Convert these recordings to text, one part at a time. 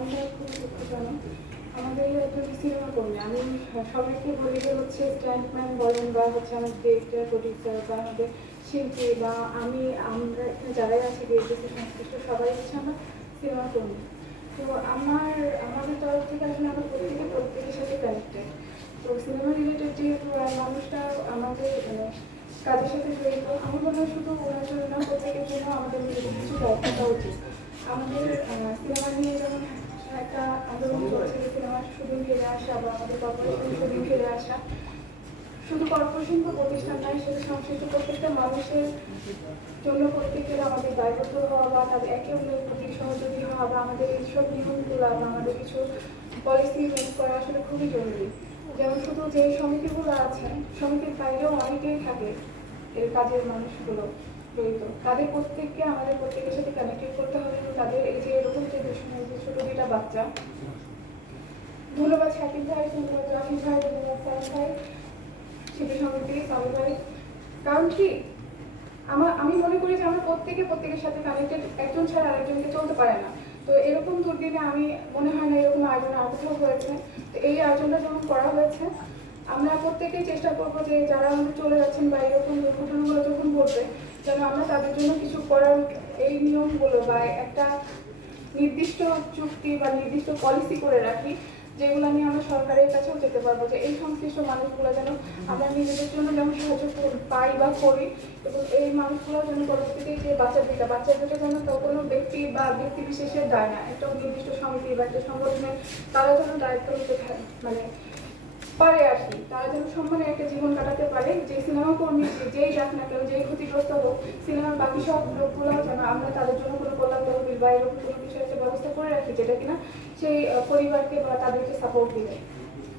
কারণটা খুবই দুঃখজনক। আমাদের একজন সিনেমা কর্মী, আমি সবাইকে বলি যে হচ্ছে স্ট্যান্টম্যান বলেন বা হচ্ছে আমাদের ডিরেক্টর, প্রডিউসার বা আমাদের শিল্পী বা আমরা এখানে যারাই আছি বিএফডিসি সংশ্লিষ্ট সবাই হচ্ছে আমরা সিনেমা কর্মী। তো আমাদের তরফ থেকে আসলে আমরা প্রত্যেকের সাথে কানেক্টেড। তো সিনেমা রিলেটেড যেহেতু মানুষটা আমাদের কাজের সাথে জড়িত, আমার মনে হয় শুধু ওনার জন্য না, প্রত্যেকের জন্য আমাদের নিজেদের কিছু দায়িত্ব দেওয়া উচিত। আমাদের সিনেমা নিয়ে যেমন একটা আন্দোলন চলছে যে সিনেমার শুটিং ফিরে আসা বা আমাদের কর্পোরেশনের শুটিং ফিরে আসা, শুধু কর্পোরেশন বা প্রতিষ্ঠান নয়, সেটা সংশ্লিষ্ট প্রত্যেকটা মানুষের জন্য প্রত্যেকের আমাদের দায়বদ্ধ হওয়া বা তাদের একে অন্যের প্রতি সহযোগী হওয়া বা আমাদের এইসব নিয়মগুলো বা আমাদের কিছু পলিসি মেক করা আসলে খুবই জরুরি। যেমন শুধু যে সমিতিগুলো আছে, সমিতির বাইরেও অনেকেই থাকে এর কাজের মানুষগুলো জড়িত, তাদের প্রত্যেককে আমাদের প্রত্যেকের সাথে কানেক্টেড করতে হবে এবং তাদের এই যে এরকম যে ছোট দুইটা বাচ্চা, ধন্যবাদ শাকিব ভাই, ধন্যবাদ রাফি ভাই, ধন্যবাদ সালাম ভাই, শিল্পী সমিতি সামি ভাই। কারণ কি আমি মনে করি যে আমরা প্রত্যেকের সাথে কানেক্টেড, একজন ছাড়া আরেকজনকে চলতে পারে না। তো এরকম দুর্দিনে আমি মনে হয় না এরকম আয়োজন আর কোথাও হয়েছে। তো এই আয়োজনটা যখন করা হয়েছে, আমরা প্রত্যেকেই চেষ্টা করবো যে যারা আমাদের চলে যাচ্ছেন বা এরকম দুর্ঘটনাগুলো যখন ঘটবে, যেন আমরা তাদের জন্য কিছু করার এই নিয়মগুলো বা একটা নির্দিষ্ট চুক্তি বা নির্দিষ্ট পলিসি করে রাখি, যেগুলো নিয়ে আমরা সরকারের কাছেও যেতে পারবো যে এই সংশ্লিষ্ট মানুষগুলো যেন আমরা নিজেদের জন্য যেমন সাহায্য পাই বা করি, এবং এই মানুষগুলো যেন পরবর্তীতে যে বাচ্চা দুটা যেন কোনো ব্যক্তি বা ব্যক্তি বিশেষের দায় না, একটা নির্দিষ্ট সমিতি বা একটা সংগঠনের তারা যেন দায়িত্ব নিতে পারে আর কি, তারা যেন সম্মানে একটা জীবন কাটাতে পারে। যে সিনেমা কর্মী যেই যাক না কেউ, যেই ক্ষতিগ্রস্ত হোক, সিনেমার বাকি সব লোকগুলো যেন আমরা তাদের জন্য কোনো কল্যাণ তহবিল বা এরকম কোনো কিছু একটা ব্যবস্থা করে রাখি, যেটা কিনা সেই পরিবারকে বা তাদেরকে সাপোর্ট দিবে।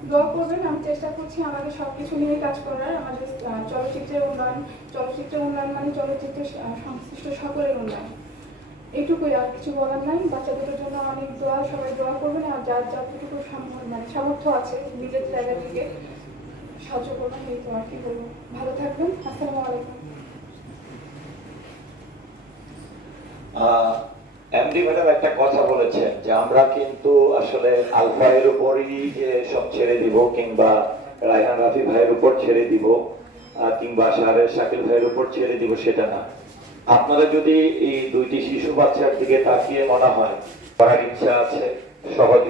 দোয়া করবেন, আমি চেষ্টা করছি আমাদের সবকিছু নিয়ে কাজ করার। আমাদের চলচ্চিত্রের উন্নয়ন মানে চলচ্চিত্রের সংশ্লিষ্ট সকলের উন্নয়ন, এইটুকুই, আর কিছু বলার নাই। বাচ্চাদের জন্য অনেক দোয়া, সবাই দোয়া করবেন, আর যার যতটুকু সামর্থ্য আছে নিজের জায়গা থেকে সাহায্য করবেন। এই তো আর কি বলবো, ভালো থাকবেন, আসসালামু আলাইকুম। এমডি ম্যাডাম একটা কথা বলেছেন যে আমরা কিন্তু আসলে আলফা এর উপরই যে সব ছেড়ে দিব, কিংবা রায়হান রাফি ভাইয়ের উপর ছেড়ে দিব, কিংবা শাকিল ভাইয়ের উপর ছেড়ে দিব, সেটা না। আপনারা যদি এই দুইটি শিশু বাচ্চার দিকে তাকিয়ে মনে হয় করার ইচ্ছা আছে, সহযোগিতা